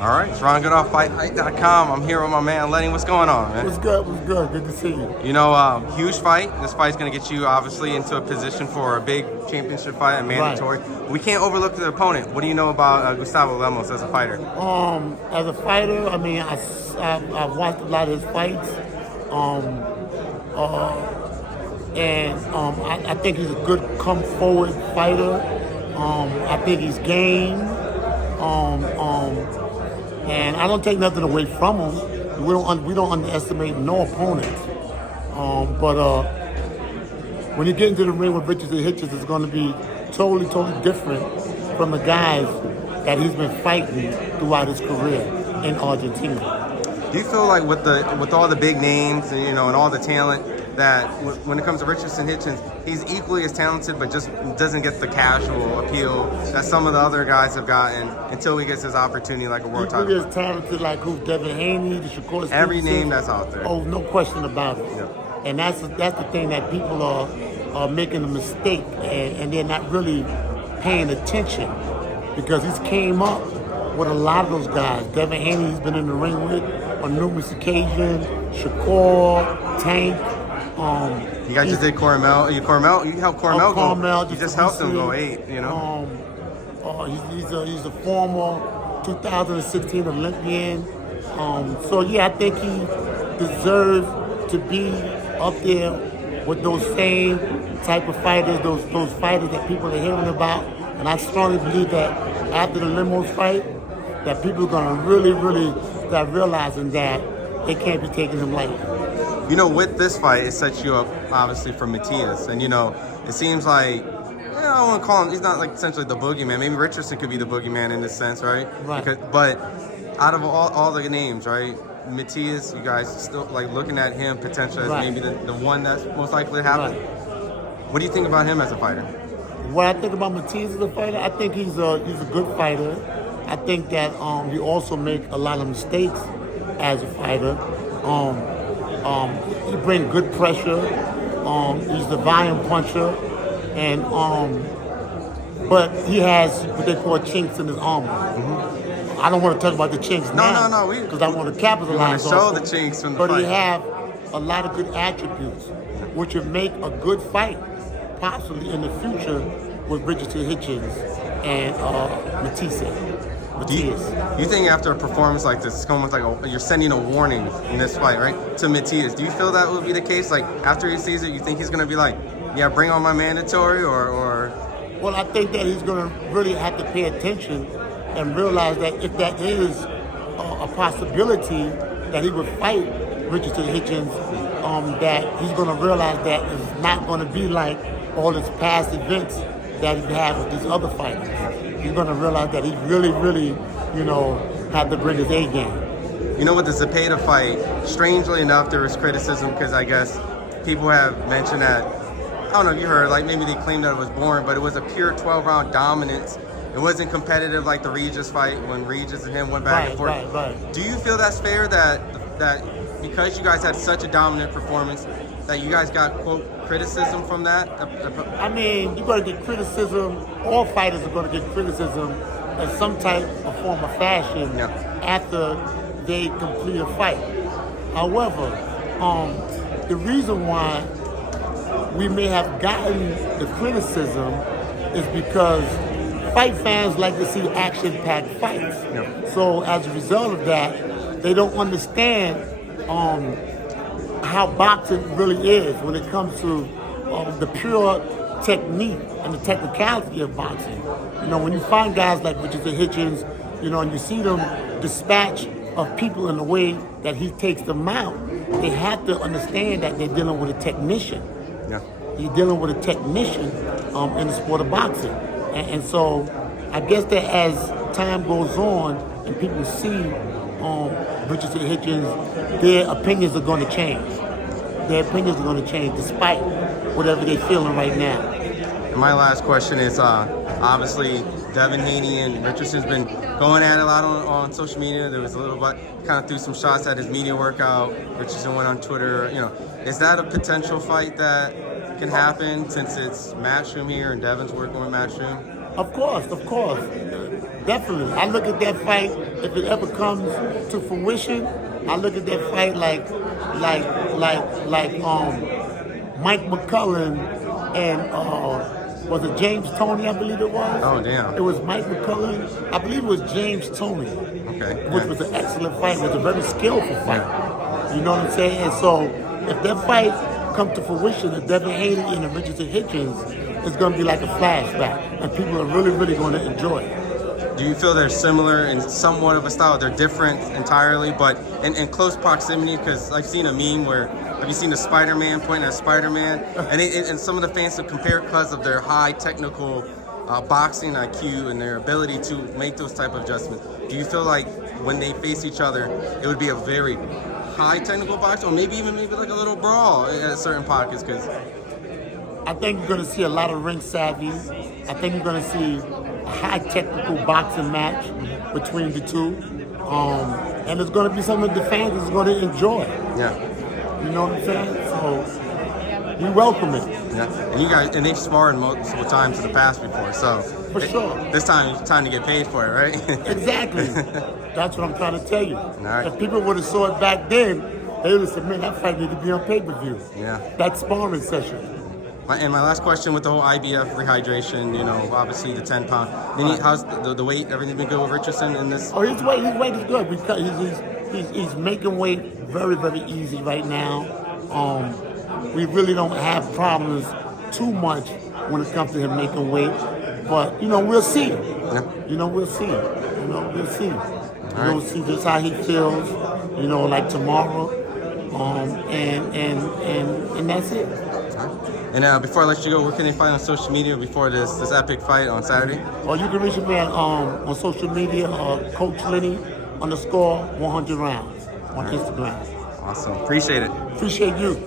All right, it's Ron Good off FightHype.com. I'm here with my man Lenny. What's going on, man? What's good? What's good? Good to see you. You know, huge fight. This fight's going to get you obviously into a position for a big championship fight, a mandatory. Right. We can't overlook the opponent. What do you know about Gustavo Lemos as a fighter? As a fighter, I mean, I've watched a lot of his fights, I think he's a good come forward fighter. I think he's game. And I don't take nothing away from him. We don't underestimate no opponent. But when you get into the ring with Richardson Hitchins, it's going to be totally different from the guys that he's been fighting throughout his career in Argentina. Do you feel like with all the big names and and all the talent that when it comes to Richardson Hitchins, he's equally as talented, but just doesn't get the casual appeal that some of the other guys have gotten until he gets his opportunity, like a world title. Equally as talented, like who? Devin Haney, the Shakur. Every name that's out there. Oh, no question about it. Yep. And that's the thing that people are making a mistake, and they're not really paying attention, because he's came up with a lot of those guys. Devin Haney, he's been in the ring with on numerous occasions. Shakur, Tank. You guys just did Cormel. You helped Cormel go. Cormel, You just helped him go 8. He's a former 2016 Olympian. So yeah, I think he deserves to be up there with those same type of fighters, those fighters that people are hearing about. And I strongly believe that after the Lemos fight, that people are going to really start realizing that they can't be taking him lightly. With this fight, it sets you up, obviously, for Matias. And, it seems like, I don't want to call him, he's not like essentially the boogeyman. Maybe Richardson could be the boogeyman in this sense, right? Right. But out of all the names, right, Matias, you guys still like looking at him potentially as maybe the one that's most likely to happen. Right. What do you think about him as a fighter? What I think about Matias as a fighter, I think he's a good fighter. I think that he also makes a lot of mistakes as a fighter. He brings good pressure. He's the volume puncher, and but he has what they call chinks in his armor. Mm-hmm. I don't want to talk about the chinks now. No, because I want to capitalize on. Show the chinks from the fight. But he have a lot of good attributes, which would make a good fight, possibly in the future, with Richardson Hitchins and Matias. Do you think after a performance like this, it's almost like you're sending a warning in this fight, right, to Matias? Do you feel that will be the case? Like, after he sees it, you think he's going to be like, yeah, bring on my mandatory, or? Well, I think that he's going to really have to pay attention and realize that if that is a possibility that he would fight Richardson Hitchins, that he's going to realize that it's not going to be like all his past events that he had with these other fighters. He's going to realize that he really, had to bring his A game. With the Zepeda fight, strangely enough, there was criticism because I guess people have mentioned that, I don't know if you heard, like maybe they claimed that it was boring, but it was a pure 12-round dominance. It wasn't competitive like the Regis fight when Regis and him went back and forth. Right. Do you feel that's fair that because you guys had such a dominant performance, that you guys got, quote, criticism from that? I mean, you're going to get criticism. All fighters are going to get criticism in some type of form of fashion after they complete a fight. However, the reason why we may have gotten the criticism is because fight fans like to see action-packed fights. So as a result of that, they don't understand how boxing really is when it comes to the pure technique and the technicality of boxing. When you find guys like Richardson Hitchins, and you see them dispatch of people in the way that he takes them out, they have to understand that they're dealing with a technician. Yeah. You're dealing with a technician in the sport of boxing. And so I guess that as time goes on and people see Richardson Hitchins, their opinions are going to change. Their opinions are going to change despite whatever they're feeling right now. And my last question is, obviously, Devin Haney and Richardson's been going at it a lot on social media. There was a little bit, kind of threw some shots at his media workout. Richardson went on Twitter. Is that a potential fight that can happen since it's Matchroom here and Devin's working with Matchroom? Of course. Definitely. I look at that fight, if it ever comes to fruition, I look at that fight like Mike McCullen and was it James Toney, I believe it was? Oh, damn. It was Mike McCullen. I believe it was James Toney. Okay. Which was an excellent fight. It was a very skillful fight. You know what I'm saying? And so if that fight comes to fruition, the Devin Haney and the Richardson Hitchins, it's going to be like a flashback. And people are really, really going to enjoy it. Do you feel they're similar in somewhat of a style? They're different entirely, but in close proximity, because I've seen a meme where, have you seen the Spider-Man pointing at Spider-Man? And some of the fans have compared because of their high technical boxing IQ and their ability to make those type of adjustments. Do you feel like when they face each other, it would be a very high technical box, or maybe like a little brawl at certain pockets? Because I think you're going to see a lot of ring savvy. I think you're going to see a high technical boxing match between the two. And it's going to be something the fans is going to enjoy. Yeah. You know what I'm saying? So we welcome it. Yeah. And you guys, and they've sparred multiple times in the past before, so for sure. This time it's time to get paid for it, right? Exactly. That's what I'm trying to tell you. Right. If people would have saw it back then, they would have said, man, that fight need to be on pay-per-view. Yeah. That sparring session. And my last question with the whole IBF rehydration, you know, obviously the 10-pound. How's the weight? Everything been good with Richardson in this? Oh, his weight is good. He's making weight very, very easy right now. We really don't have problems too much when it comes to him making weight. But, you know, we'll see. Yeah. You know, we'll see. You know, we'll see. We'll see just how he feels, you know, like tomorrow. And that's it. And before I let you go, where can they find on social media before this epic fight on Saturday? Well, you can reach me on social media, Coach Lenny _100 rounds on Instagram. Awesome. Appreciate it. Appreciate you.